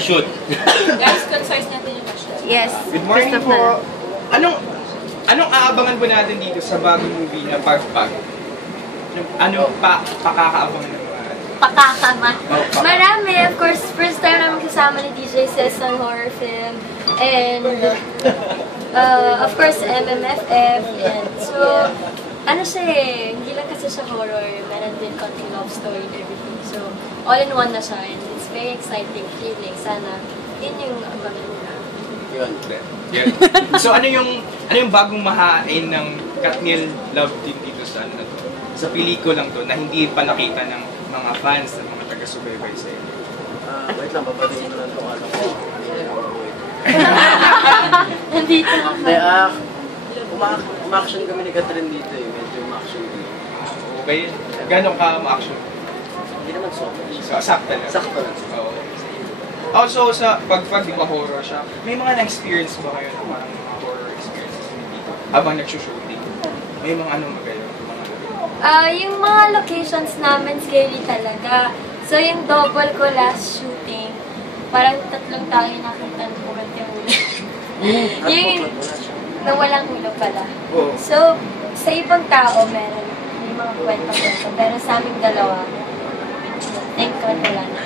Shoot. Guys, concise natin yung question. Yes. Good morning po. Anong aabangan po natin dito sa bagong movie na Pagpag? Ano pakakaabangan ng mga... Pakakama. Marami. Of course, first time namin kasama ni DJ Ses on horror film. And, of course, MMFF. And so, ano siya eh, hindi lang kasi siya horror. Meron din country love story and everything. So, all in one na siya. And it's very exciting, thrilling. Sana, yun yung abangan nila. Yun. So, ano yung bagong mahain ng Katniel love team dito sa ano na to? Sa pelikulang to na hindi pa nakita ng mga fans, ng mga taga-subaybay sa inyo. Wait lang, babatiin ko lang itong ano ko. Nandito na Hindi, pa. umaction kami ni Catherine dito eh. Medyo umaction kami. Okay? Gano'n ka ma-action? Hindi naman sobrang. So, sakto lang. Sakto lang. Oo. Also, sa Pagpag, di ba horror siya? May mga na-experience ba kayo na parang mga horror experiences dito? Habang nagsushooting? May mga anong magayon? Yung mga locations namin, scary talaga. So, yung double ko last shooting, parang 3 tao yung nakita ng bukat yung ulo. Yung na walang ulo pala. Oo. So, sa ibang tao, meron yung mga kwento-kwento. Pero sa aming dalawa, thank God wala na.